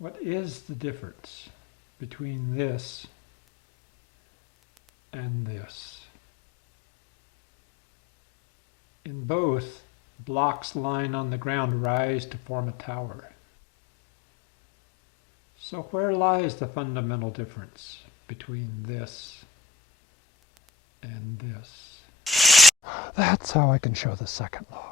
What is the difference between this and this? In both, blocks lying on the ground rise to form a tower. So where lies the fundamental difference between this and this? That's how I can show the second law.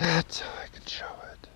That's how I can show it.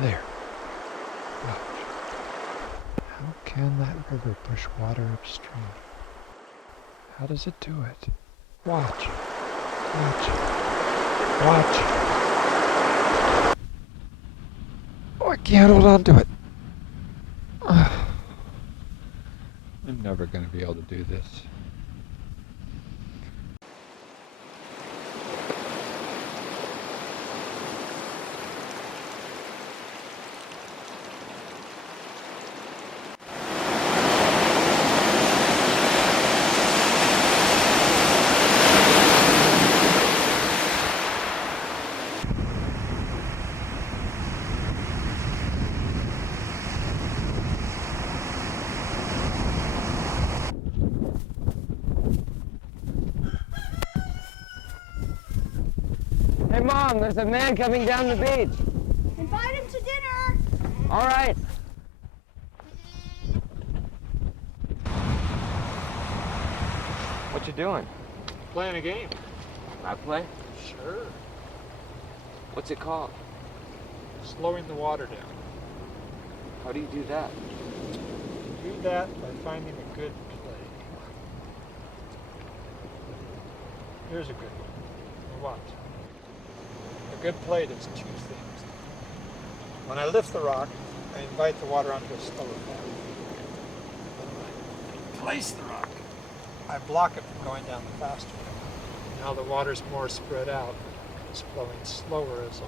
There. Watch. How can that river push water upstream? How does it do it? Watch. Watch. Watch. Oh, I can't hold on to it. I'm never going to be able to do this. Hey, Mom, there's a man coming down the beach. Invite him to dinner. All right. What you doing? Playing a game. I play? Sure. What's it called? Slowing the water down. How do you do that? Do that by finding a good play. Here's a good one. Now watch. A good play does two things. When I lift the rock, I invite the water onto a slower path. When I place the rock, I block it from going down the faster path. Now the water's more spread out. It's flowing slower as a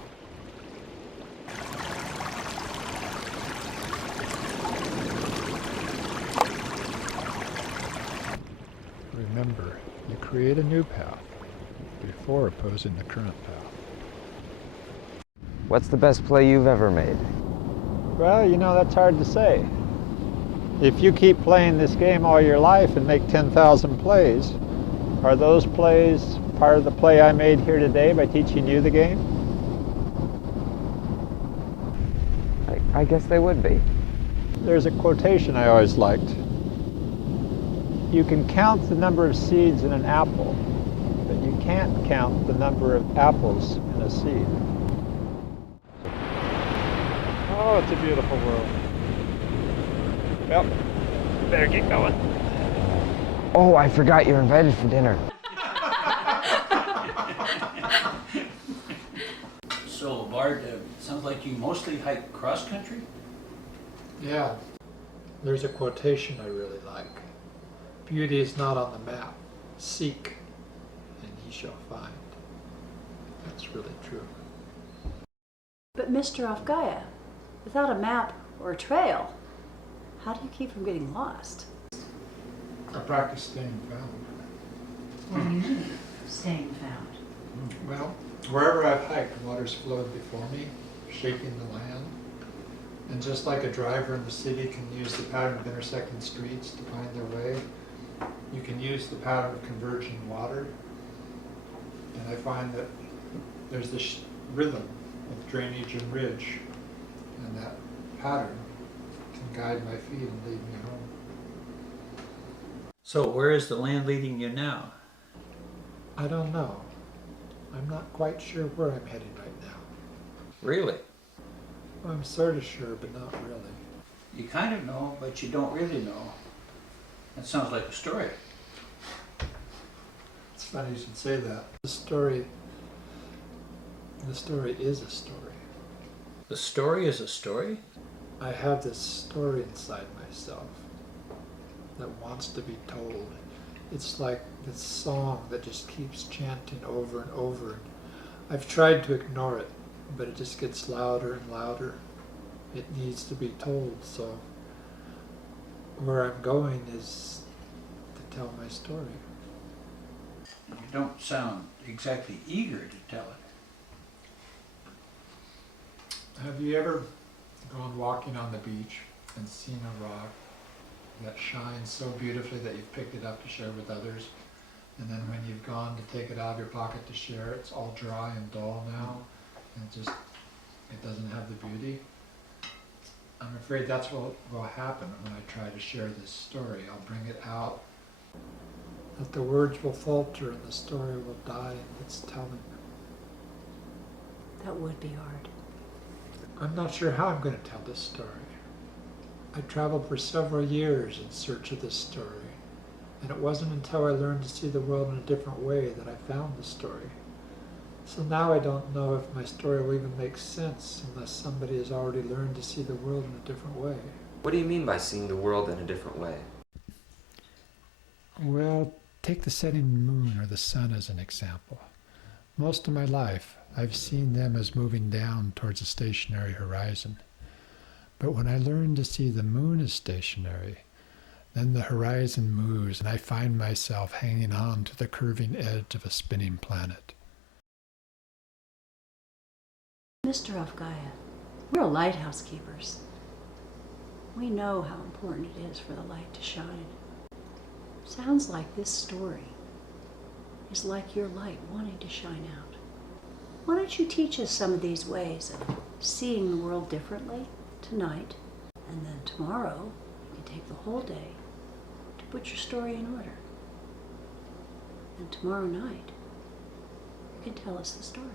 Remember, you create a new path before opposing the current path. What's the best play you've ever made? Well, you know, that's hard to say. If you keep playing this game all your life and make 10,000 plays, are those plays part of the play I made here today by teaching you the game? I guess they would be. There's a quotation I always liked. You can count the number of seeds in an apple, but you can't count the number of apples in a seed. Oh, Oh, it's a beautiful world. Well, better get going. Oh, I forgot you're invited for dinner. So, Bard, sounds like you mostly hike cross country? Yeah, there's a quotation I really like. Beauty is not on the map. Seek, and ye shall find. That's really true. But Mr. Ofgaya, without a map or a trail, how do you keep from getting lost? I practice staying found. What do you mean, staying found? Well, wherever I've hiked, water's flowed before me, shaping the land. And just like a driver in the city can use the pattern of intersecting streets to find their way, you can use the pattern of converging water. And I find that there's this rhythm of drainage and ridge, and that pattern can guide my feet and lead me home. So, where is the land leading you now? I don't know. I'm not quite sure where I'm heading right now. Really? I'm sort of sure, but not really. You kind of know, but you don't really know. That sounds like a story. It's funny you should say that. The story is a story. The story is a story? I have this story inside myself that wants to be told. It's like this song that just keeps chanting over and over. I've tried to ignore it, but it just gets louder and louder. It needs to be told, so where I'm going is to tell my story. You don't sound exactly eager to tell it. Have you ever gone walking on the beach and seen a rock that shines so beautifully that you've picked it up to share with others, and then when you've gone to take it out of your pocket to share, it's all dry and dull now, and it doesn't have the beauty? I'm afraid that's what will happen when I try to share this story. I'll bring it out, that the words will falter and the story will die in its telling. That would be hard. I'm not sure how I'm going to tell this story. I traveled for several years in search of this story, and it wasn't until I learned to see the world in a different way that I found the story. So now I don't know if my story will even make sense unless somebody has already learned to see the world in a different way. What do you mean by seeing the world in a different way? Well, take the setting moon or the sun as an example. Most of my life, I've seen them as moving down towards a stationary horizon. But when I learned to see the moon as stationary, then the horizon moves and I find myself hanging on to the curving edge of a spinning planet. Mr. Ofgaya, we're lighthouse keepers. We know how important it is for the light to shine. Sounds like this story is like your light wanting to shine out. Why don't you teach us some of these ways of seeing the world differently tonight, and then tomorrow you can take the whole day to put your story in order. And tomorrow night you can tell us the story.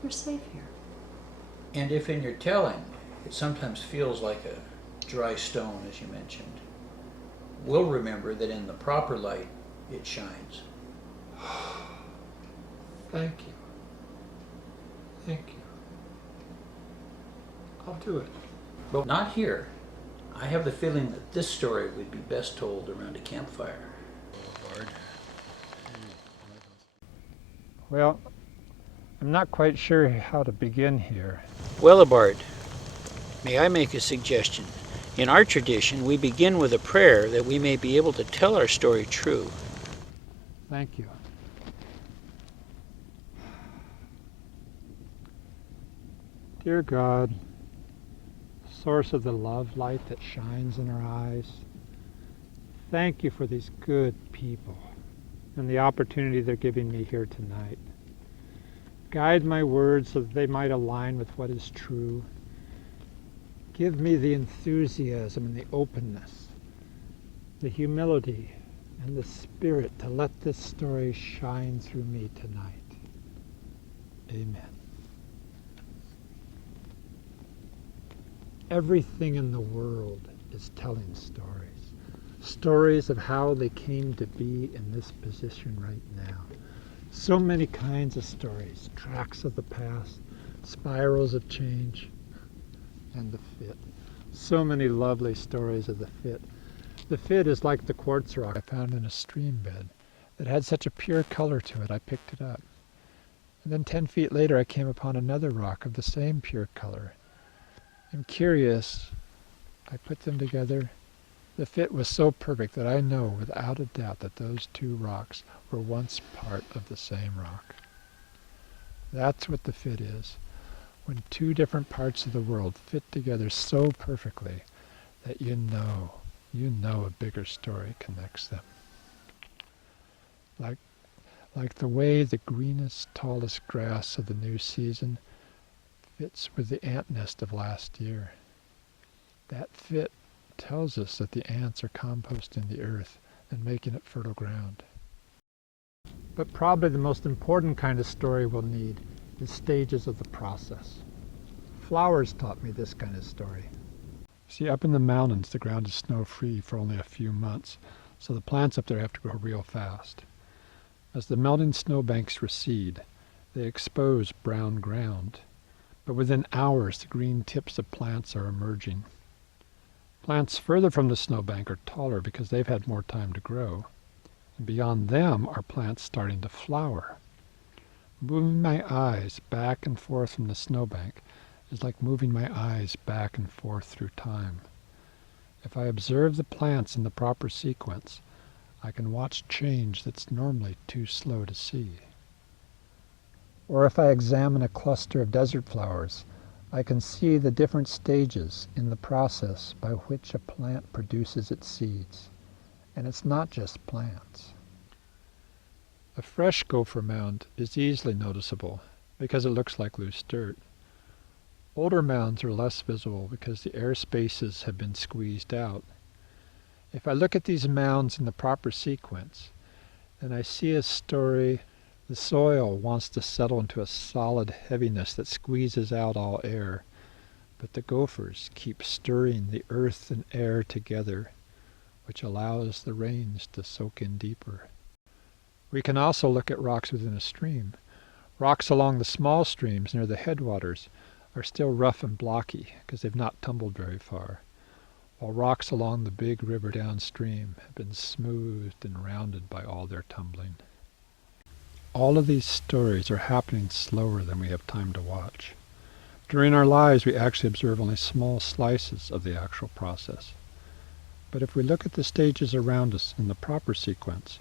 You're safe here. And if in your telling, it sometimes feels like a dry stone, as you mentioned, we'll remember that in the proper light, it shines. Thank you. Thank you. I'll do it. But not here. I have the feeling that this story would be best told around a campfire. Well, I'm not quite sure how to begin here. Well, Abard, may I make a suggestion? In our tradition, we begin with a prayer that we may be able to tell our story true. Thank you. Dear God, source of the love light that shines in our eyes, thank you for these good people and the opportunity they're giving me here tonight. Guide my words so that they might align with what is true. Give me the enthusiasm and the openness, the humility and the spirit to let this story shine through me tonight. Amen. Everything in the world is telling stories. Stories of how they came to be in this position right now. So many kinds of stories, tracks of the past, spirals of change, and the fit. So many lovely stories of the fit. The fit is like the quartz rock I found in a stream bed that had such a pure color to it, I picked it up. And then 10 feet later I came upon another rock of the same pure color. And curious, I put them together. The fit was so perfect that I know without a doubt that those two rocks were once part of the same rock. That's what the fit is, when two different parts of the world fit together so perfectly that you know a bigger story connects them. Like the way the greenest, tallest grass of the new season fits with the ant nest of last year. That fit tells us that the ants are composting the earth and making it fertile ground. But probably the most important kind of story we'll need is stages of the process. Flowers taught me this kind of story. See, up in the mountains, the ground is snow-free for only a few months, so the plants up there have to grow real fast. As the melting snowbanks recede, they expose brown ground, but within hours the green tips of plants are emerging. Plants further from the snowbank are taller because they've had more time to grow, and beyond them are plants starting to flower. Moving my eyes back and forth from the snowbank is like moving my eyes back and forth through time. If I observe the plants in the proper sequence, I can watch change that's normally too slow to see. Or if I examine a cluster of desert flowers, I can see the different stages in the process by which a plant produces its seeds. And it's not just plants. A fresh gopher mound is easily noticeable because it looks like loose dirt. Older mounds are less visible because the air spaces have been squeezed out. If I look at these mounds in the proper sequence, then I see a story. The soil wants to settle into a solid heaviness that squeezes out all air, but the gophers keep stirring the earth and air together, which allows the rains to soak in deeper. We can also look at rocks within a stream. Rocks along the small streams near the headwaters are still rough and blocky because they've not tumbled very far, while rocks along the big river downstream have been smoothed and rounded by all their tumbling. All of these stories are happening slower than we have time to watch. During our lives, we actually observe only small slices of the actual process. But if we look at the stages around us in the proper sequence,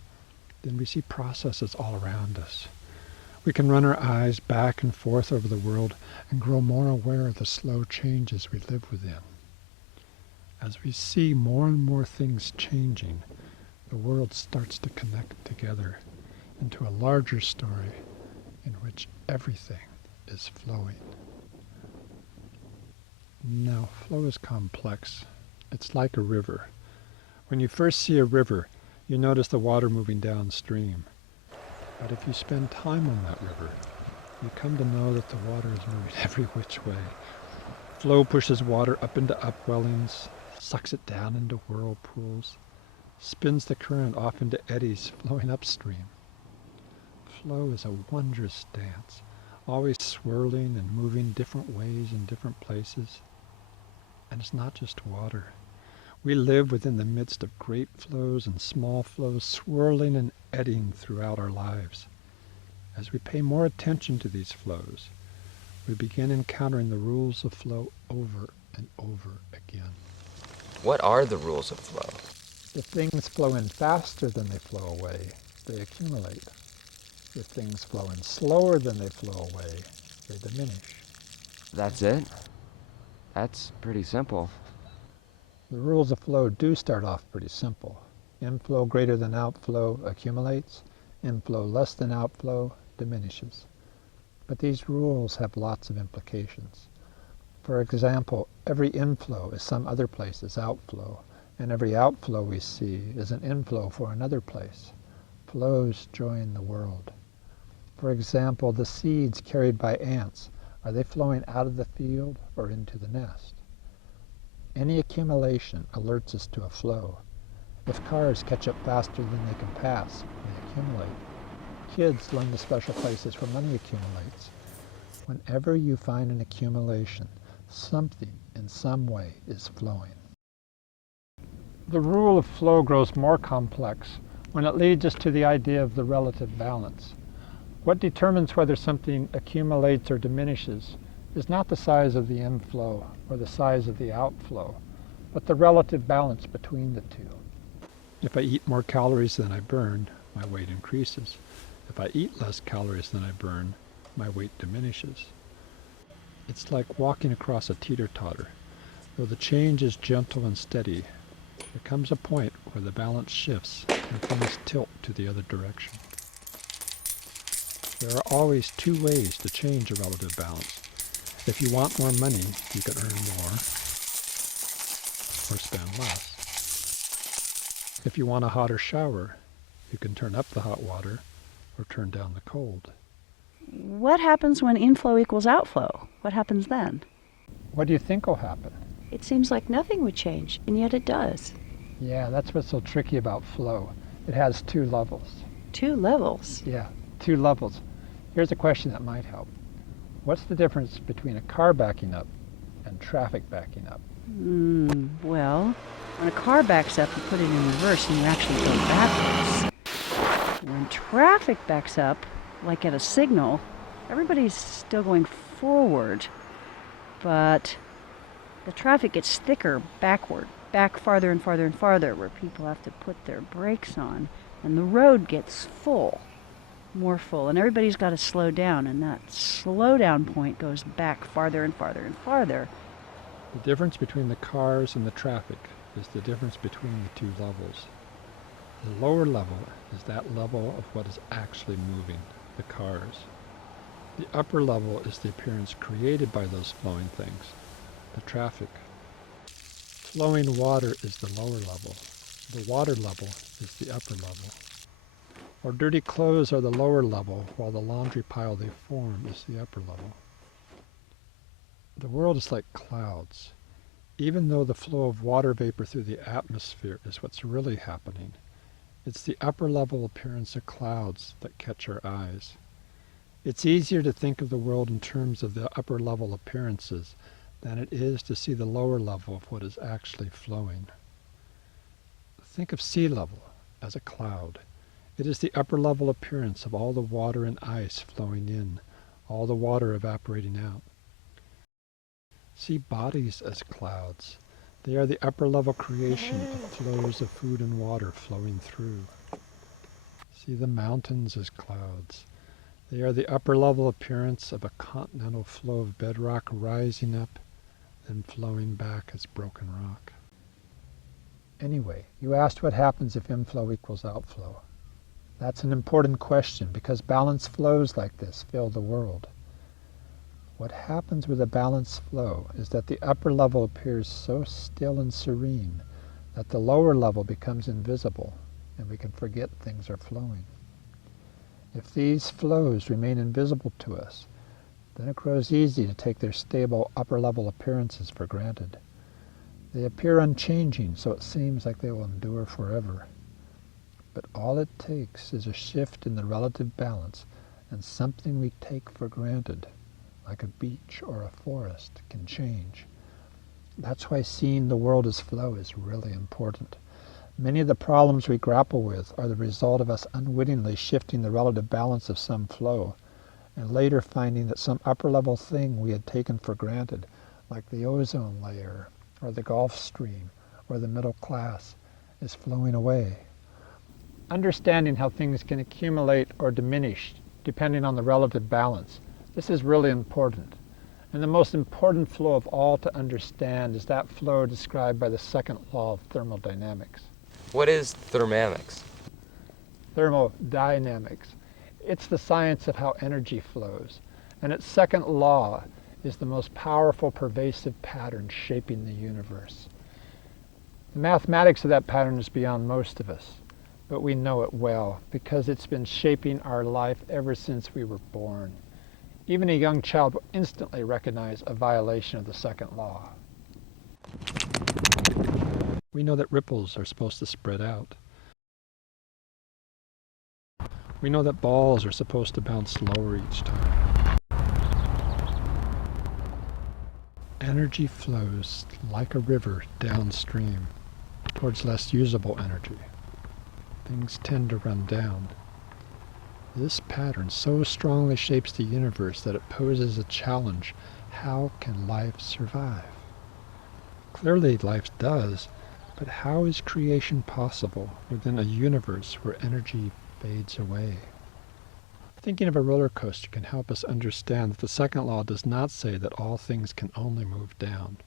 then we see processes all around us. We can run our eyes back and forth over the world and grow more aware of the slow changes we live within. As we see more and more things changing, the world starts to connect together into a larger story in which everything is flowing. Now, flow is complex. It's like a river. When you first see a river, you notice the water moving downstream. But if you spend time on that river, you come to know that the water is moving every which way. Flow pushes water up into upwellings, sucks it down into whirlpools, spins the current off into eddies flowing upstream. Flow is a wondrous dance, always swirling and moving different ways in different places. And it's not just water. We live within the midst of great flows and small flows swirling and eddying throughout our lives. As we pay more attention to these flows, we begin encountering the rules of flow over and over again. What are the rules of flow? If things flow in faster than they flow away, they accumulate. If things flow in slower than they flow away, they diminish. That's it? That's pretty simple. The rules of flow do start off pretty simple. Inflow greater than outflow accumulates. Inflow less than outflow diminishes. But these rules have lots of implications. For example, every inflow is some other place's outflow, and every outflow we see is an inflow for another place. Flows join the world. For example, the seeds carried by ants, are they flowing out of the field or into the nest? Any accumulation alerts us to a flow. If cars catch up faster than they can pass, they accumulate. Kids learn the special places where money accumulates. Whenever you find an accumulation, something in some way is flowing. The rule of flow grows more complex when it leads us to the idea of the relative balance. What determines whether something accumulates or diminishes is not the size of the inflow or the size of the outflow, but the relative balance between the two. If I eat more calories than I burn, my weight increases. If I eat less calories than I burn, my weight diminishes. It's like walking across a teeter-totter. Though the change is gentle and steady, there comes a point where the balance shifts and things tilt to the other direction. There are always two ways to change a relative balance. If you want more money, you can earn more or spend less. If you want a hotter shower, you can turn up the hot water or turn down the cold. What happens when inflow equals outflow? What happens then? What do you think will happen? It seems like nothing would change, and yet it does. Yeah, that's what's so tricky about flow. It has two levels. 2 levels. Yeah, 2 levels. Here's a question that might help. What's the difference between a car backing up and traffic backing up? Well, when a car backs up, you put it in reverse and you actually go backwards. When traffic backs up, like at a signal, everybody's still going forward, but the traffic gets thicker backward, back farther and farther and farther, where people have to put their brakes on, and the road gets full, more full, and everybody's got to slow down, and that slowdown point goes back farther and farther and farther. The difference between the cars and the traffic is the difference between the 2 levels. The lower level is that level of what is actually moving, the cars. The upper level is the appearance created by those flowing things, the traffic. Flowing water is the lower level. The water level is the upper level. Or dirty clothes are the lower level, while the laundry pile they form is the upper level. The world is like clouds. Even though the flow of water vapor through the atmosphere is what's really happening, it's the upper level appearance of clouds that catch our eyes. It's easier to think of the world in terms of the upper level appearances than it is to see the lower level of what is actually flowing. Think of sea level as a cloud. It is the upper level appearance of all the water and ice flowing in, all the water evaporating out. See bodies as clouds. They are the upper level creation of flows of food and water flowing through. See the mountains as clouds. They are the upper level appearance of a continental flow of bedrock rising up, then flowing back as broken rock. Anyway, you asked what happens if inflow equals outflow. That's an important question because balanced flows like this fill the world. What happens with a balanced flow is that the upper level appears so still and serene that the lower level becomes invisible and we can forget things are flowing. If these flows remain invisible to us, then it grows easy to take their stable upper level appearances for granted. They appear unchanging, so it seems like they will endure forever. But all it takes is a shift in the relative balance, and something we take for granted, like a beach or a forest, can change. That's why seeing the world as flow is really important. Many of the problems we grapple with are the result of us unwittingly shifting the relative balance of some flow, and later finding that some upper-level thing we had taken for granted, like the ozone layer, or the Gulf Stream, or the middle class, is flowing away. Understanding how things can accumulate or diminish depending on the relative balance, this is really important. And the most important flow of all to understand is that flow described by the second law of thermodynamics. What is thermodynamics? Thermodynamics. It's the science of how energy flows, and its second law is the most powerful pervasive pattern shaping the universe. The mathematics of that pattern is beyond most of us, but we know it well because it's been shaping our life ever since we were born. Even a young child will instantly recognize a violation of the second law. We know that ripples are supposed to spread out. We know that balls are supposed to bounce lower each time. Energy flows like a river downstream towards less usable energy. Things tend to run down. This pattern so strongly shapes the universe that it poses a challenge. How can life survive? Clearly life does, but how is creation possible within a universe where energy fades away? Thinking of a roller coaster can help us understand that the second law does not say that all things can only move down.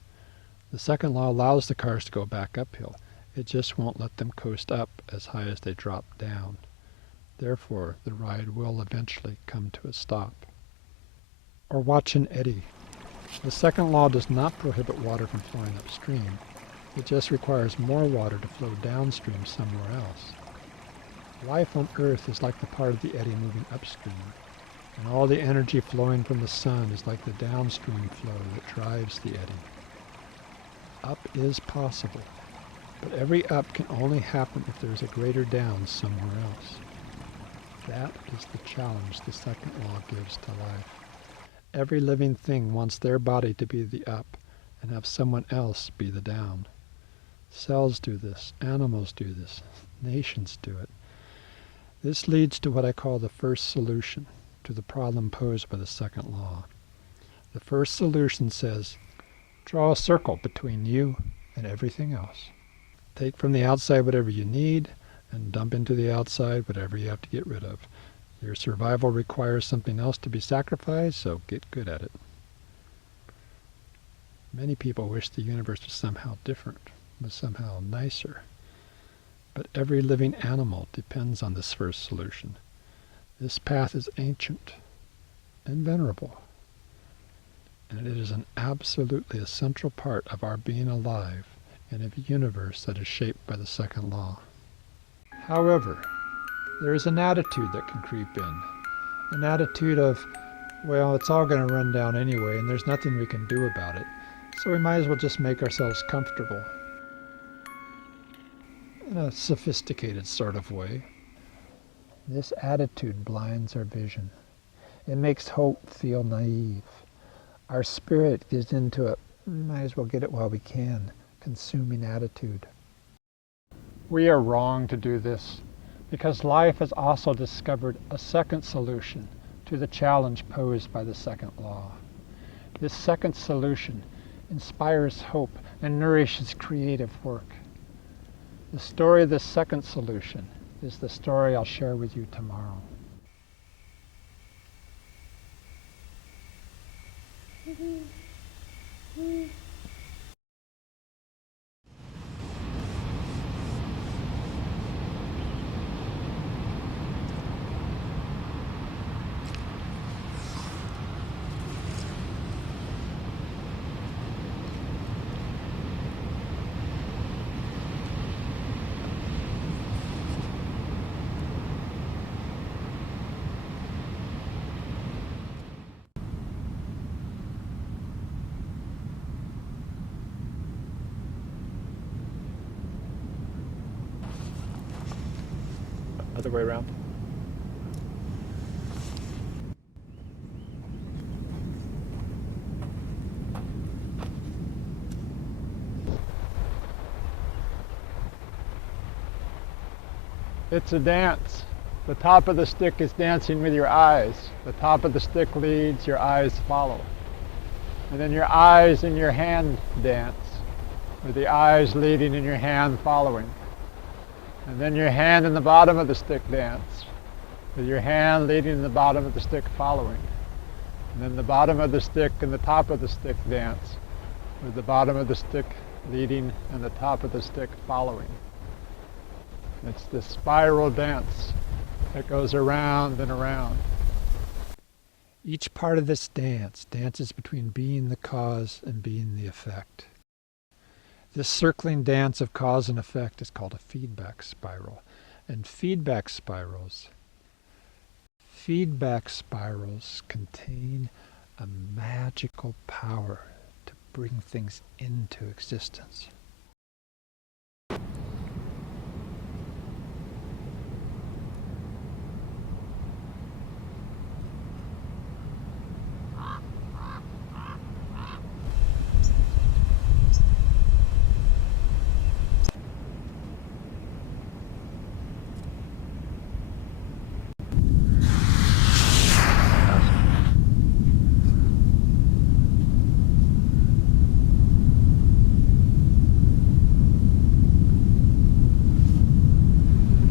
The second law allows the cars to go back uphill. It just won't let them coast up as high as they drop down. Therefore, the ride will eventually come to a stop. Or watch an eddy. The second law does not prohibit water from flowing upstream. It just requires more water to flow downstream somewhere else. Life on Earth is like the part of the eddy moving upstream, and all the energy flowing from the sun is like the downstream flow that drives the eddy. Up is possible, but every up can only happen if there is a greater down somewhere else. That is the challenge the second law gives to life. Every living thing wants their body to be the up and have someone else be the down. Cells do this, animals do this, nations do it. This leads to what I call the first solution to the problem posed by the second law. The first solution says, draw a circle between you and everything else. Take from the outside whatever you need and dump into the outside whatever you have to get rid of. Your survival requires something else to be sacrificed, so get good at it. Many people wish the universe was somehow different, was somehow nicer. But every living animal depends on this first solution. This path is ancient and venerable, and it is an absolutely essential part of our being alive in a universe that is shaped by the second law. However, there is an attitude that can creep in. An attitude of, well, it's all going to run down anyway, and there's nothing we can do about it, so we might as well just make ourselves comfortable. In a sophisticated sort of way. This attitude blinds our vision. It makes hope feel naive. Our spirit gives into a, might as well get it while we can, consuming attitude. We are wrong to do this, because life has also discovered a second solution to the challenge posed by the second law. This second solution inspires hope and nourishes creative work. The story of this second solution is the story I'll share with you tomorrow. Other way around. It's a dance. The top of the stick is dancing with your eyes. The top of the stick leads, your eyes follow. And then your eyes and your hand dance, with the eyes leading and your hand following. And then your hand and the bottom of the stick dance, with your hand leading and the bottom of the stick following. And then the bottom of the stick and the top of the stick dance, with the bottom of the stick leading and the top of the stick following. It's this spiral dance that goes around and around. Each part of this dance dances between being the cause and being the effect. This circling dance of cause and effect is called a feedback spiral. And feedback spirals contain a magical power to bring things into existence.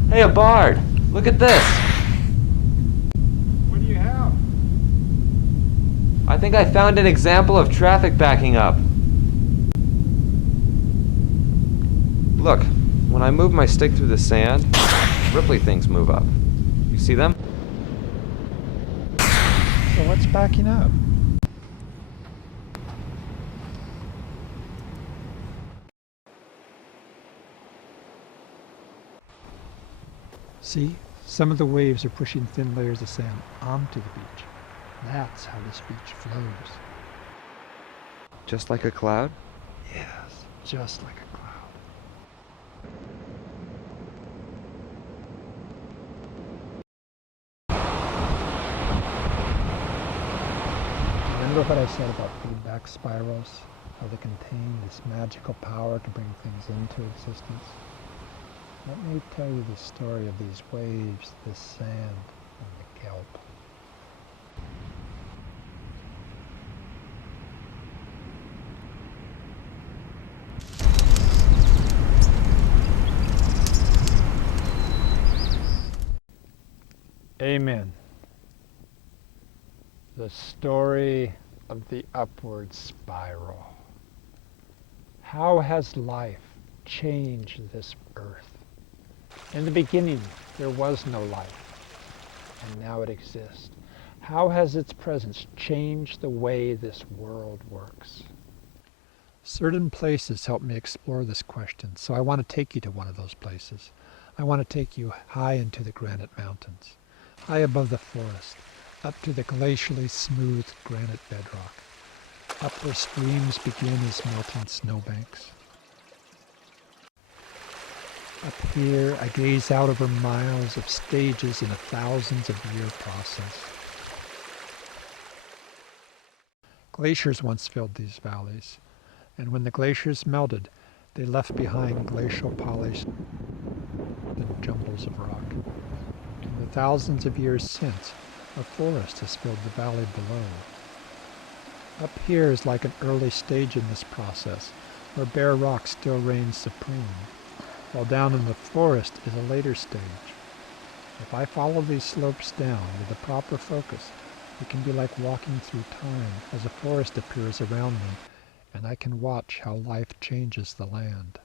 Hey, a bard! Look at this! What do you have? I think I found an example of traffic backing up. Look, when I move my stick through the sand, ripply things move up. You see them? So what's backing up? See, some of the waves are pushing thin layers of sand onto the beach. That's how this beach flows. Just like a cloud? Yes, just like a cloud. Remember what I said about feedback spirals? How they contain this magical power to bring things into existence? Let me tell you the story of these waves, this sand, and the kelp. Amen. The story of the upward spiral. How has life changed this earth? In the beginning, there was no life, and now it exists. How has its presence changed the way this world works? Certain places help me explore this question, so I want to take you to one of those places. I want to take you high into the granite mountains, high above the forest, up to the glacially smooth granite bedrock, up where streams begin as melting snowbanks. Up here, I gaze out over miles of stages in a thousands of year process. Glaciers once filled these valleys, and when the glaciers melted, they left behind glacial polished and jumbles of rock. In the thousands of years since, a forest has filled the valley below. Up here is like an early stage in this process, where bare rock still reigns supreme, while down in the forest is a later stage. If I follow these slopes down with the proper focus, it can be like walking through time as a forest appears around me, and I can watch how life changes the land.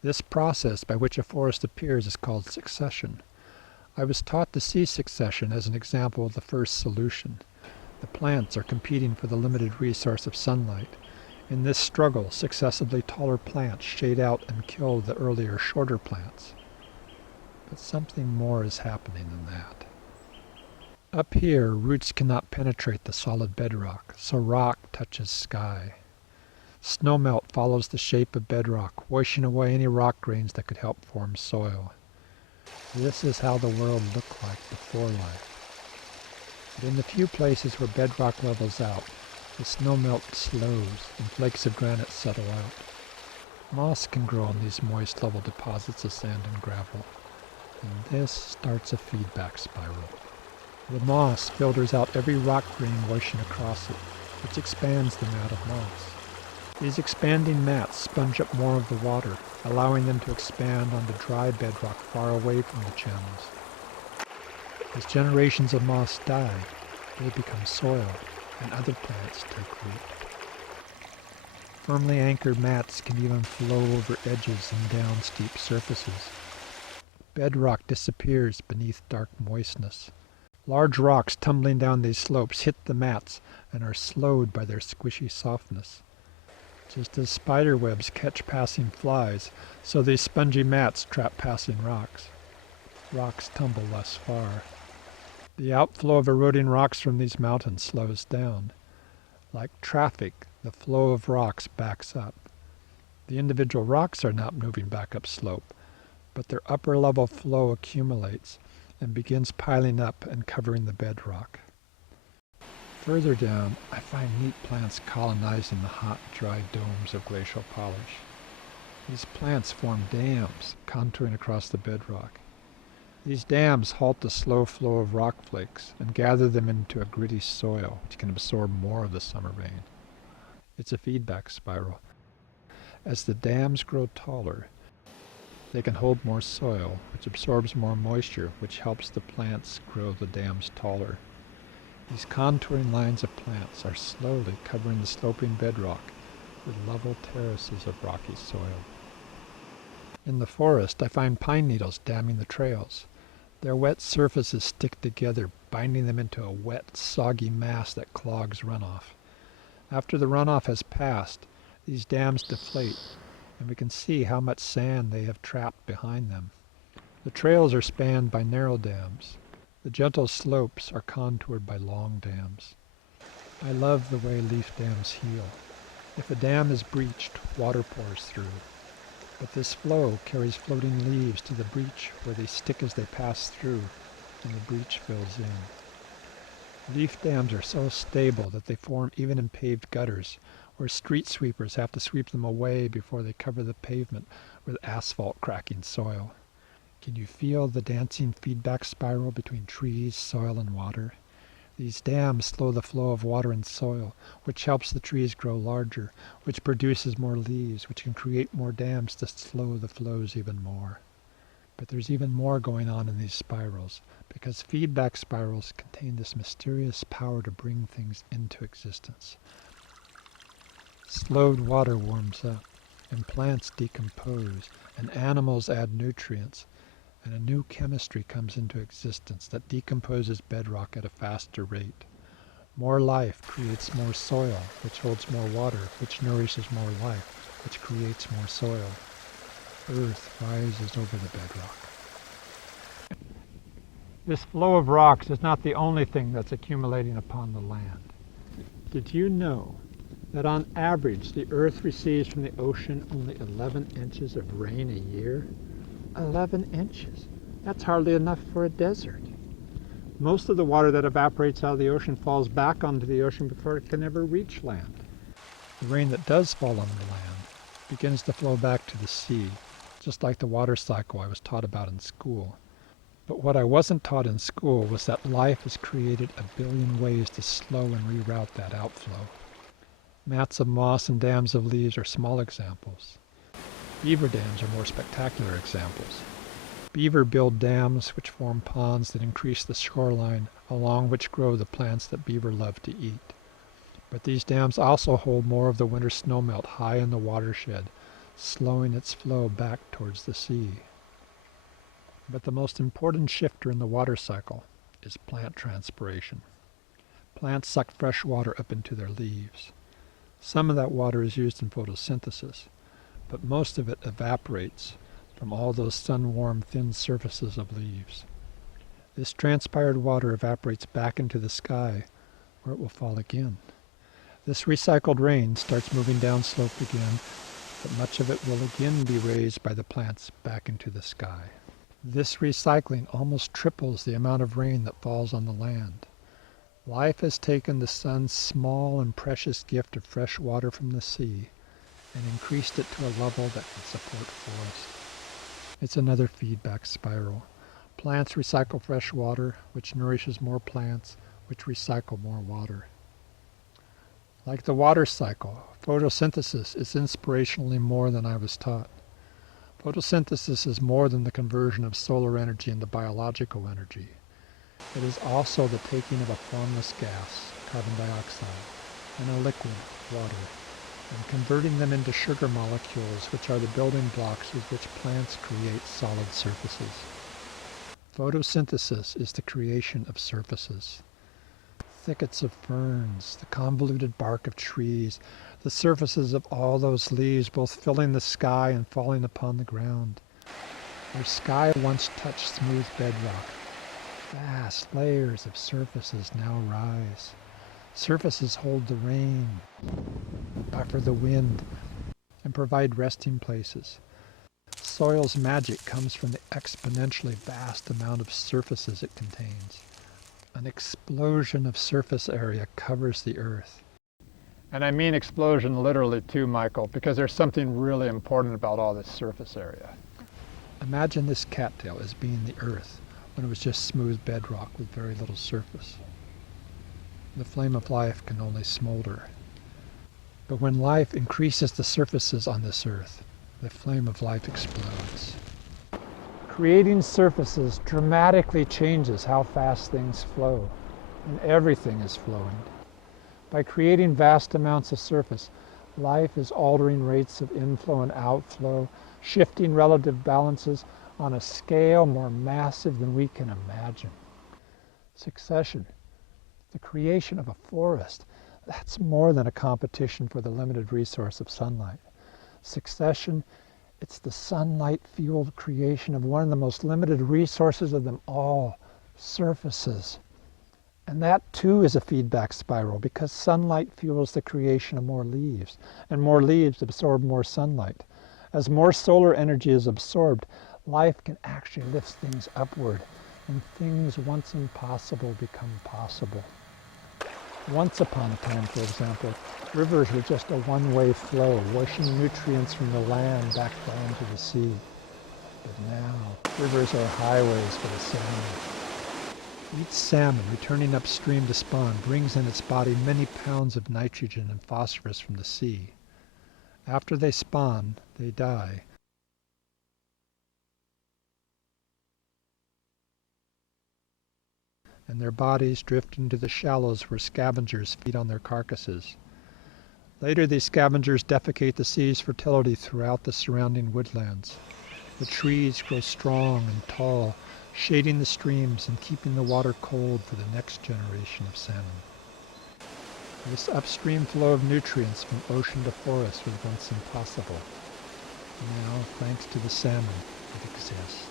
This process by which a forest appears is called succession. I was taught to see succession as an example of the first solution. The plants are competing for the limited resource of sunlight. In this struggle, successively taller plants shade out and kill the earlier shorter plants. But something more is happening than that. Up here, roots cannot penetrate the solid bedrock, so rock touches sky. Snowmelt follows the shape of bedrock, washing away any rock grains that could help form soil. This is how the world looked like before life. But in the few places where bedrock levels out, the snowmelt slows and flakes of granite settle out. Moss can grow on these moist level deposits of sand and gravel, and this starts a feedback spiral. The moss filters out every rock grain washing across it, which expands the mat of moss. These expanding mats sponge up more of the water, allowing them to expand onto dry bedrock far away from the channels. As generations of moss die, they become soil, and other plants take root. Firmly anchored mats can even flow over edges and down steep surfaces. Bedrock disappears beneath dark moistness. Large rocks tumbling down these slopes hit the mats and are slowed by their squishy softness. Just as spider webs catch passing flies, so these spongy mats trap passing rocks. Rocks tumble less far. The outflow of eroding rocks from these mountains slows down. Like traffic, the flow of rocks backs up. The individual rocks are not moving back up slope, but their upper level flow accumulates and begins piling up and covering the bedrock. Further down, I find neat plants colonizing the hot, dry domes of glacial polish. These plants form dams, contouring across the bedrock. These dams halt the slow flow of rock flakes and gather them into a gritty soil, which can absorb more of the summer rain. It's a feedback spiral. As the dams grow taller, they can hold more soil, which absorbs more moisture, which helps the plants grow the dams taller. These contouring lines of plants are slowly covering the sloping bedrock with level terraces of rocky soil. In the forest, I find pine needles damming the trails. Their wet surfaces stick together, binding them into a wet, soggy mass that clogs runoff. After the runoff has passed, these dams deflate, and we can see how much sand they have trapped behind them. The trails are spanned by narrow dams. The gentle slopes are contoured by long dams. I love the way leaf dams heal. If a dam is breached, water pours through. But this flow carries floating leaves to the breach where they stick as they pass through, and the breach fills in. Leaf dams are so stable that they form even in paved gutters, where street sweepers have to sweep them away before they cover the pavement with asphalt cracking soil. Can you feel the dancing feedback spiral between trees, soil, and water? These dams slow the flow of water and soil, which helps the trees grow larger, which produces more leaves, which can create more dams to slow the flows even more. But there's even more going on in these spirals, because feedback spirals contain this mysterious power to bring things into existence. Slowed water warms up, and plants decompose, and animals add nutrients, and a new chemistry comes into existence that decomposes bedrock at a faster rate. More life creates more soil, which holds more water, which nourishes more life, which creates more soil. Earth rises over the bedrock. This flow of rocks is not the only thing that's accumulating upon the land. Did you know that on average the Earth receives from the ocean only 11 inches of rain a year? 11 inches. That's hardly enough for a desert. Most of the water that evaporates out of the ocean falls back onto the ocean before it can ever reach land. The rain that does fall on the land begins to flow back to the sea, just like the water cycle I was taught about in school. But what I wasn't taught in school was that life has created a billion ways to slow and reroute that outflow. Mats of moss and dams of leaves are small examples. Beaver dams are more spectacular examples. Beaver build dams which form ponds that increase the shoreline, along which grow the plants that beaver love to eat. But these dams also hold more of the winter snowmelt high in the watershed, slowing its flow back towards the sea. But the most important shifter in the water cycle is plant transpiration. Plants suck fresh water up into their leaves. Some of that water is used in photosynthesis, but most of it evaporates from all those sun-warmed thin surfaces of leaves. This transpired water evaporates back into the sky, where it will fall again. This recycled rain starts moving downslope again, but much of it will again be raised by the plants back into the sky. This recycling almost triples the amount of rain that falls on the land. Life has taken the sun's small and precious gift of fresh water from the sea and increased it to a level that can support forests. It's another feedback spiral. Plants recycle fresh water, which nourishes more plants, which recycle more water. Like the water cycle, photosynthesis is inspirationally more than I was taught. Photosynthesis is more than the conversion of solar energy into biological energy. It is also the taking of a formless gas, carbon dioxide, and a liquid, water, and converting them into sugar molecules, which are the building blocks with which plants create solid surfaces. Photosynthesis is the creation of surfaces. Thickets of ferns, the convoluted bark of trees, the surfaces of all those leaves both filling the sky and falling upon the ground. Where sky once touched smooth bedrock, vast layers of surfaces now rise. Surfaces hold the rain, buffer the wind, and provide resting places. Soil's magic comes from the exponentially vast amount of surfaces it contains. An explosion of surface area covers the earth. And I mean explosion literally too, Michael, because there's something really important about all this surface area. Imagine this cattail as being the earth when it was just smooth bedrock with very little surface. The flame of life can only smolder. But when life increases the surfaces on this earth, the flame of life explodes. Creating surfaces dramatically changes how fast things flow, and everything is flowing. By creating vast amounts of surface, life is altering rates of inflow and outflow, shifting relative balances on a scale more massive than we can imagine. Succession, the creation of a forest, that's more than a competition for the limited resource of sunlight. Succession, it's the sunlight-fueled creation of one of the most limited resources of them all, surfaces. And that too is a feedback spiral because sunlight fuels the creation of more leaves, and more leaves absorb more sunlight. As more solar energy is absorbed, life can actually lift things upward, and things once impossible become possible. Once upon a time, for example, rivers were just a one-way flow, washing nutrients from the land back down to the sea. But now, rivers are highways for the salmon. Each salmon returning upstream to spawn brings in its body many pounds of nitrogen and phosphorus from the sea. After they spawn, they die. And their bodies drift into the shallows where scavengers feed on their carcasses. Later, these scavengers defecate the sea's fertility throughout the surrounding woodlands. The trees grow strong and tall, shading the streams and keeping the water cold for the next generation of salmon. This upstream flow of nutrients from ocean to forest was once impossible. Now, thanks to the salmon, it exists.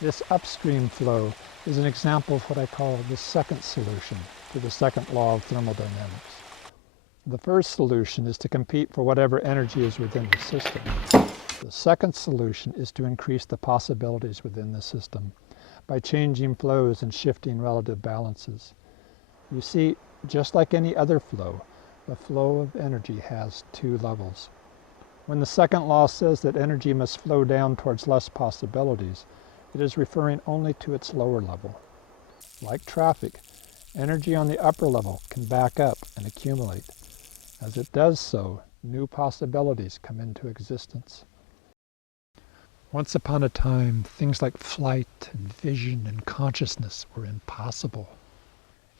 This upstream flow is an example of what I call the second solution to the second law of thermodynamics. The first solution is to compete for whatever energy is within the system. The second solution is to increase the possibilities within the system by changing flows and shifting relative balances. You see, just like any other flow, the flow of energy has two levels. When the second law says that energy must flow down towards less possibilities, it is referring only to its lower level. Like traffic, energy on the upper level can back up and accumulate. As it does so, new possibilities come into existence. Once upon a time, things like flight and vision and consciousness were impossible.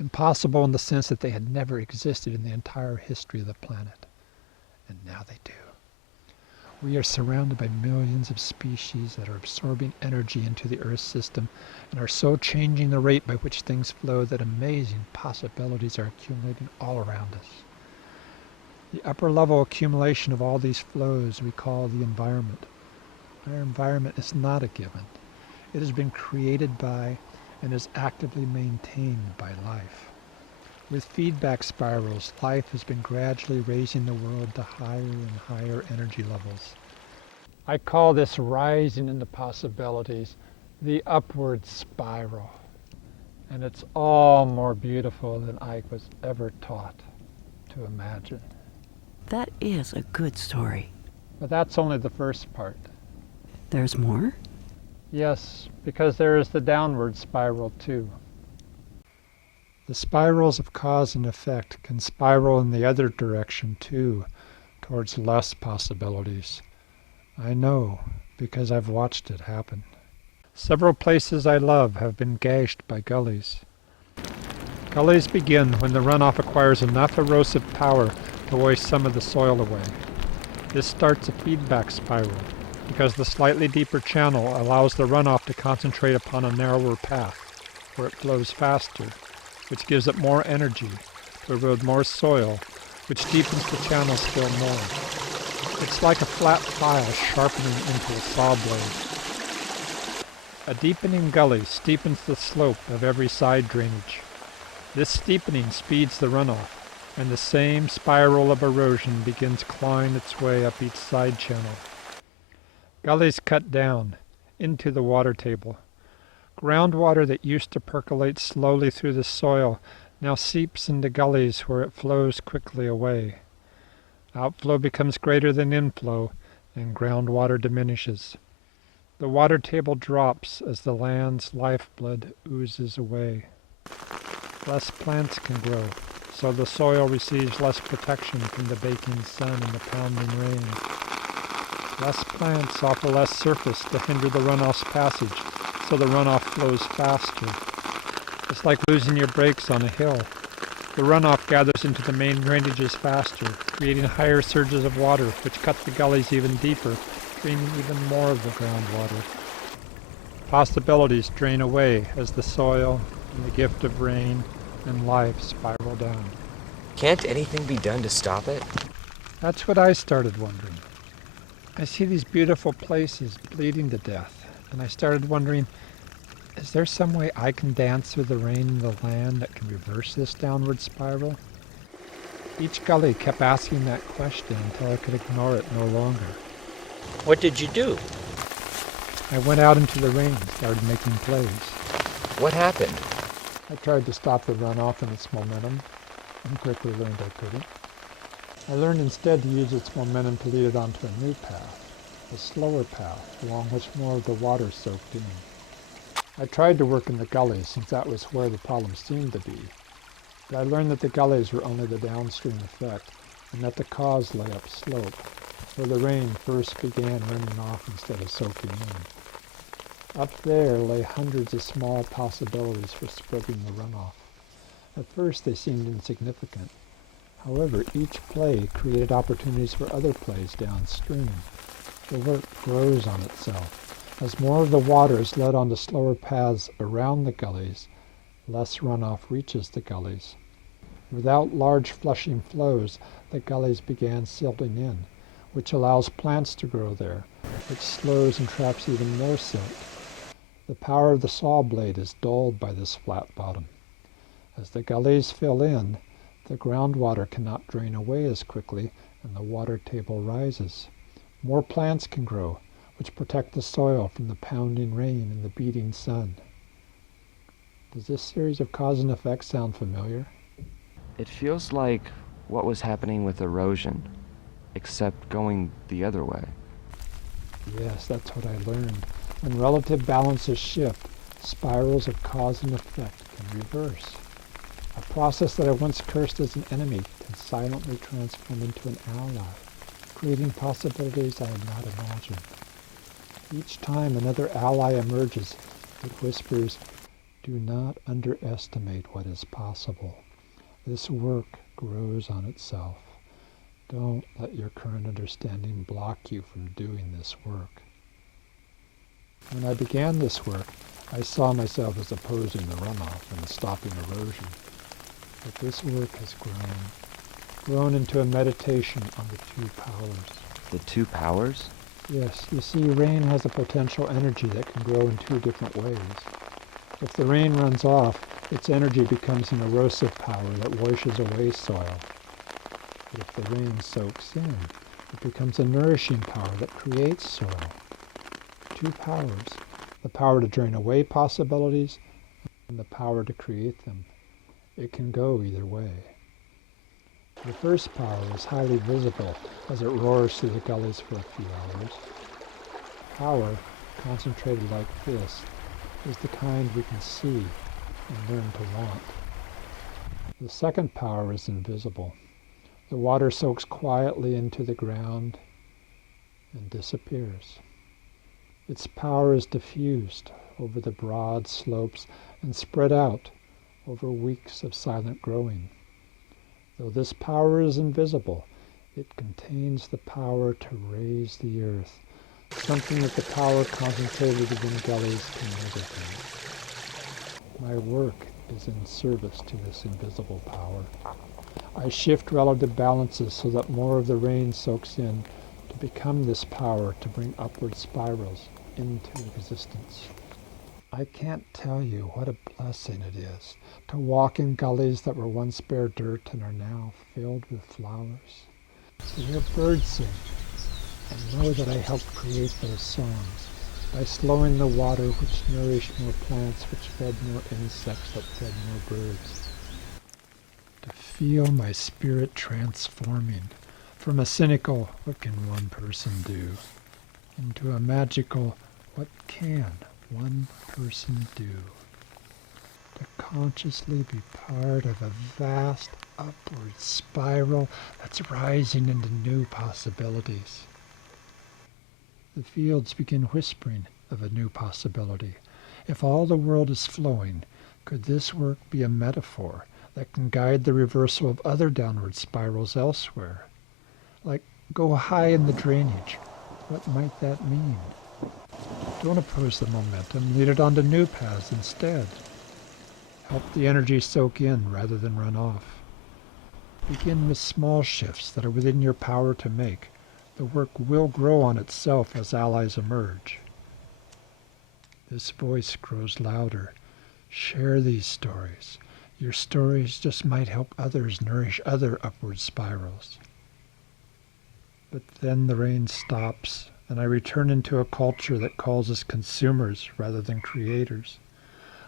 Impossible in the sense that they had never existed in the entire history of the planet. And now they do. We are surrounded by millions of species that are absorbing energy into the Earth system and are so changing the rate by which things flow that amazing possibilities are accumulating all around us. The upper level accumulation of all these flows we call the environment. Our environment is not a given. It has been created by and is actively maintained by life. With feedback spirals, life has been gradually raising the world to higher and higher energy levels. I call this rising into possibilities the upward spiral. And it's all more beautiful than I was ever taught to imagine. That is a good story. But that's only the first part. There's more? Yes, because there is the downward spiral too. The spirals of cause and effect can spiral in the other direction too, towards less possibilities. I know, because I've watched it happen. Several places I love have been gashed by gullies. Gullies begin when the runoff acquires enough erosive power to wash some of the soil away. This starts a feedback spiral, because the slightly deeper channel allows the runoff to concentrate upon a narrower path, where it flows faster, which gives it more energy to erode more soil, which deepens the channel still more. It's like a flat file sharpening into a saw blade. A deepening gully steepens the slope of every side drainage. This steepening speeds the runoff, and the same spiral of erosion begins clawing its way up each side channel. Gullies cut down into the water table. Groundwater that used to percolate slowly through the soil now seeps into gullies where it flows quickly away. Outflow becomes greater than inflow, and groundwater diminishes. The water table drops as the land's lifeblood oozes away. Less plants can grow, so the soil receives less protection from the baking sun and the pounding rain. Less plants offer less surface to hinder the runoff's passage, so the runoff flows faster. It's like losing your brakes on a hill. The runoff gathers into the main drainages faster, creating higher surges of water, which cut the gullies even deeper, draining even more of the groundwater. Possibilities drain away as the soil and the gift of rain and life spiral down. Can't anything be done to stop it? That's what I started wondering. I see these beautiful places bleeding to death, and I started wondering, is there some way I can dance through the rain in the land that can reverse this downward spiral? Each gully kept asking that question until I could ignore it no longer. What did you do? I went out into the rain and started making plays. What happened? I tried to stop the runoff in its momentum, and quickly learned I couldn't. I learned instead to use its momentum to lead it onto a new path, a slower path along which more of the water soaked in. I tried to work in the gullies since that was where the problem seemed to be, but I learned that the gullies were only the downstream effect and that the cause lay upslope, where the rain first began running off instead of soaking in. Up there lay hundreds of small possibilities for spreading the runoff. At first they seemed insignificant. However, each play created opportunities for other plays downstream. The work grows on itself. As more of the water is led onto slower paths around the gullies, less runoff reaches the gullies. Without large flushing flows, the gullies began silting in, which allows plants to grow there, which slows and traps even more silt. The power of the saw blade is dulled by this flat bottom. As the gullies fill in, the groundwater cannot drain away as quickly, and the water table rises. More plants can grow, which protect the soil from the pounding rain and the beating sun. Does this series of cause and effect sound familiar? It feels like what was happening with erosion, except going the other way. Yes, that's what I learned. When relative balances shift, spirals of cause and effect can reverse. A process that I once cursed as an enemy can silently transform into an ally, creating possibilities I had not imagined. Each time another ally emerges, it whispers, "Do not underestimate what is possible. This work grows on itself. Don't let your current understanding block you from doing this work." When I began this work, I saw myself as opposing the runoff and stopping erosion. But this work has grown into a meditation on the two powers. The two powers? Yes, you see, rain has a potential energy that can grow in two different ways. If the rain runs off, its energy becomes an erosive power that washes away soil. But if the rain soaks in, it becomes a nourishing power that creates soil. Two powers, the power to drain away possibilities and the power to create them. It can go either way. The first power is highly visible as it roars through the gullies for a few hours. Power, concentrated like this, is the kind we can see and learn to want. The second power is invisible. The water soaks quietly into the ground and disappears. Its power is diffused over the broad slopes and spread out over weeks of silent growing. Though this power is invisible, it contains the power to raise the earth, something that the power concentrated within gullies can never do. My work is in service to this invisible power. I shift relative balances so that more of the rain soaks in to become this power to bring upward spirals into existence. I can't tell you what a blessing it is to walk in gullies that were once bare dirt and are now filled with flowers. To hear birds sing and know that I helped create those songs by slowing the water which nourished more plants, which fed more insects, that fed more birds. To feel my spirit transforming from a cynical, what can one person do, into a magical, what can one person do? To consciously be part of a vast upward spiral that's rising into new possibilities. The fields begin whispering of a new possibility. If all the world is flowing, could this work be a metaphor that can guide the reversal of other downward spirals elsewhere? Like, go high in the drainage. What might that mean? Don't oppose the momentum, lead it onto new paths instead. Help the energy soak in rather than run off. Begin with small shifts that are within your power to make. The work will grow on itself as allies emerge. This voice grows louder. Share these stories. Your stories just might help others nourish other upward spirals. But then the rain stops, and I return into a culture that calls us consumers rather than creators.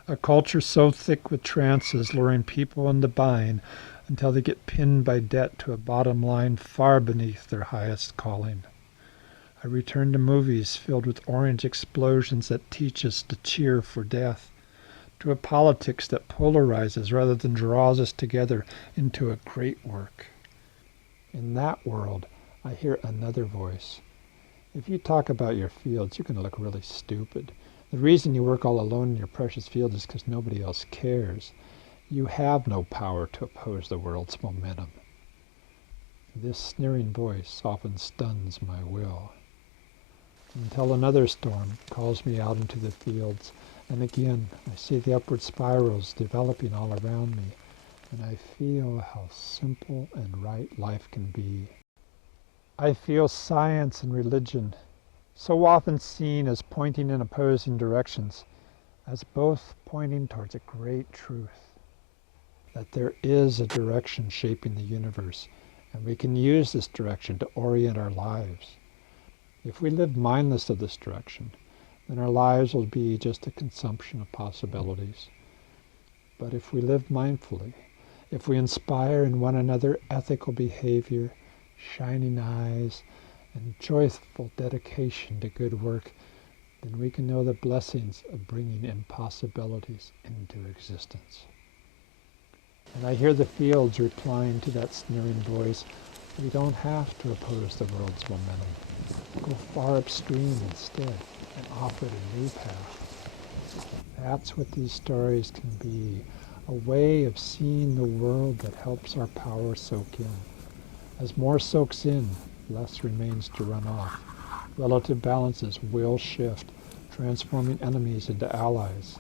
A culture so thick with trances luring people into buying until they get pinned by debt to a bottom line far beneath their highest calling. I return to movies filled with orange explosions that teach us to cheer for death, to a politics that polarizes rather than draws us together into a great work. In that world, I hear another voice. If you talk about your fields, you're going to look really stupid. The reason you work all alone in your precious field is because nobody else cares. You have no power to oppose the world's momentum. This sneering voice often stuns my will, until another storm calls me out into the fields, and again I see the upward spirals developing all around me, and I feel how simple and right life can be. I feel science and religion, so often seen as pointing in opposing directions, as both pointing towards a great truth, that there is a direction shaping the universe, and we can use this direction to orient our lives. If we live mindless of this direction, then our lives will be just a consumption of possibilities. But if we live mindfully, if we inspire in one another ethical behavior, shining eyes, and joyful dedication to good work, then we can know the blessings of bringing impossibilities into existence. And I hear the fields replying to that sneering voice, we don't have to oppose the world's momentum. Go far upstream instead and offer it a new path. That's what these stories can be, a way of seeing the world that helps our power soak in. As more soaks in, less remains to run off. Relative balances will shift, transforming enemies into allies.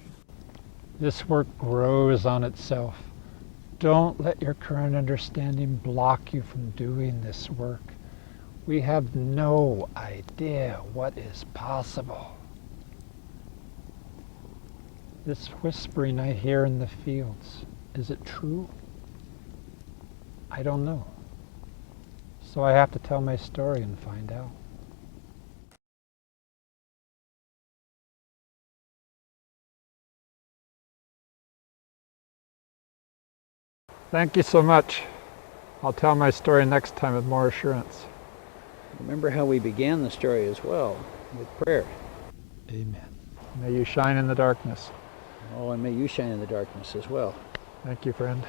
This work grows on itself. Don't let your current understanding block you from doing this work. We have no idea what is possible. This whispering I hear in the fields, is it true? I don't know. So I have to tell my story and find out. Thank you so much. I'll tell my story next time with more assurance. Remember how we began the story as well, with prayer. Amen. May you shine in the darkness. Oh, and may you shine in the darkness as well. Thank you, friend.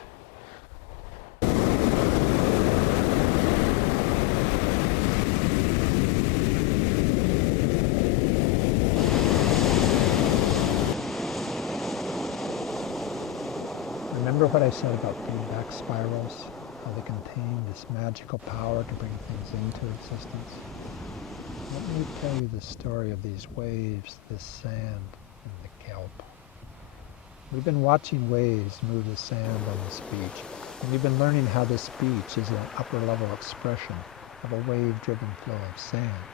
Remember what I said about feedback spirals? How they contain this magical power to bring things into existence? Let me tell you the story of these waves, this sand, and the kelp. We've been watching waves move the sand on this beach, and we've been learning how this beach is an upper level expression of a wave-driven flow of sand.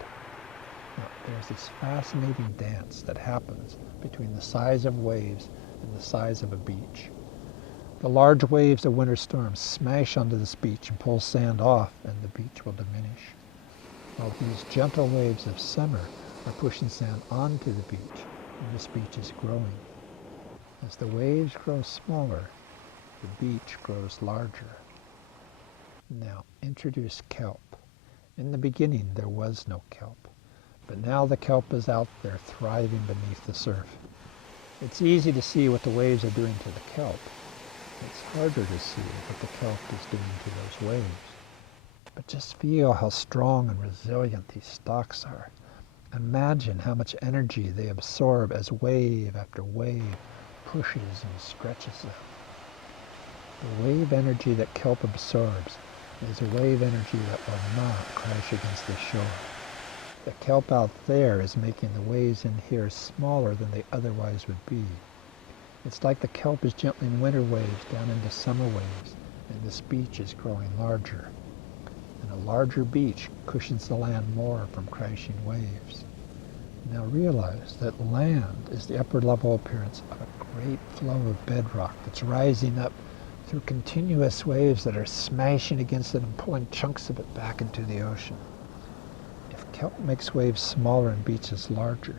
Now, there's this fascinating dance that happens between the size of waves and the size of a beach. The large waves of winter storms smash onto this beach and pull sand off, and the beach will diminish. While these gentle waves of summer are pushing sand onto the beach, and this beach is growing. As the waves grow smaller, the beach grows larger. Now, introduce kelp. In the beginning, there was no kelp, but now the kelp is out there thriving beneath the surf. It's easy to see what the waves are doing to the kelp. It's harder to see what the kelp is doing to those waves. But just feel how strong and resilient these stalks are. Imagine how much energy they absorb as wave after wave pushes and stretches them. The wave energy that kelp absorbs is a wave energy that will not crash against the shore. The kelp out there is making the waves in here smaller than they otherwise would be. It's like the kelp is gentling winter waves down into summer waves, and this beach is growing larger. And a larger beach cushions the land more from crashing waves. Now realize that land is the upper level appearance of a great flow of bedrock that's rising up through continuous waves that are smashing against it and pulling chunks of it back into the ocean. If kelp makes waves smaller and beaches larger,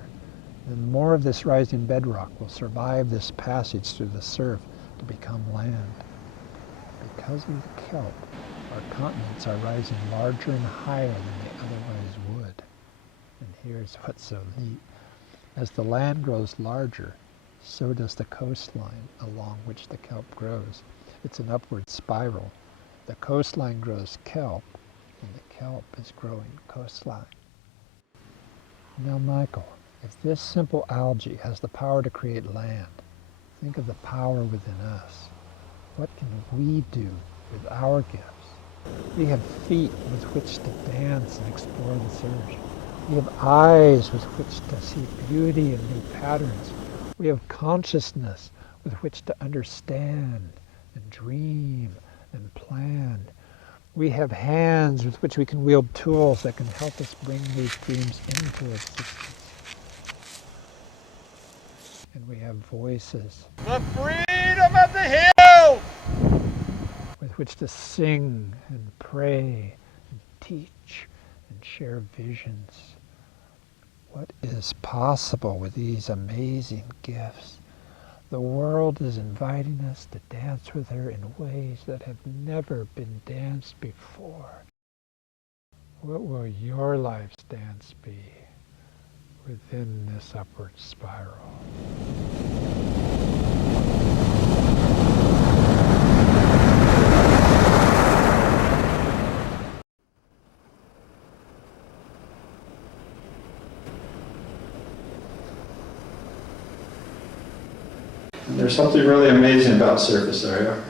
then more of this rising bedrock will survive this passage through the surf to become land. Because of the kelp, our continents are rising larger and higher than they otherwise would. And here's what's so neat. As the land grows larger, so does the coastline along which the kelp grows. It's an upward spiral. The coastline grows kelp, and the kelp is growing coastline. Now, Michael, if this simple algae has the power to create land, think of the power within us. What can we do with our gifts? We have feet with which to dance and explore the surf. We have eyes with which to see beauty and new patterns. We have consciousness with which to understand and dream and plan. We have hands with which we can wield tools that can help us bring these dreams into existence. And we have voices. The freedom of the hills! With which to sing and pray and teach and share visions. What is possible with these amazing gifts? The world is inviting us to dance with her in ways that have never been danced before. What will your life's dance be within this upward spiral? There's something really amazing about surface area.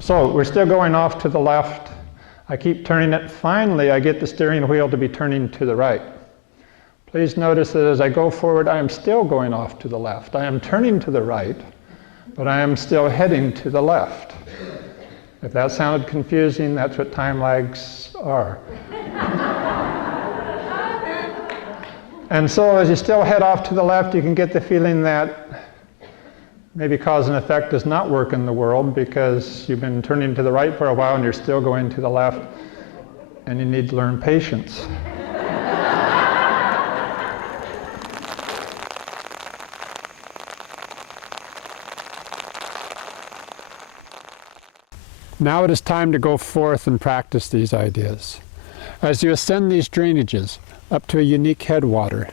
So we're still going off to the left. I keep turning it. Finally, I get the steering wheel to be turning to the right. Please notice that as I go forward, I am still going off to the left. I am turning to the right, but I am still heading to the left. If that sounded confusing, that's what time lags are. And so as you still head off to the left, you can get the feeling that maybe cause and effect does not work in the world because you've been turning to the right for a while and you're still going to the left, and you need to learn patience. Now it is time to go forth and practice these ideas. As you ascend these drainages up to a unique headwater,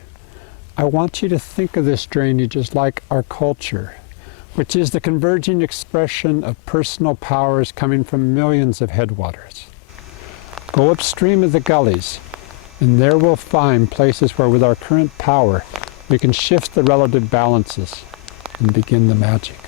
I want you to think of this drainage as like our culture, which is the converging expression of personal powers coming from millions of headwaters. Go upstream of the gullies, and there we'll find places where with our current power we can shift the relative balances and begin the magic.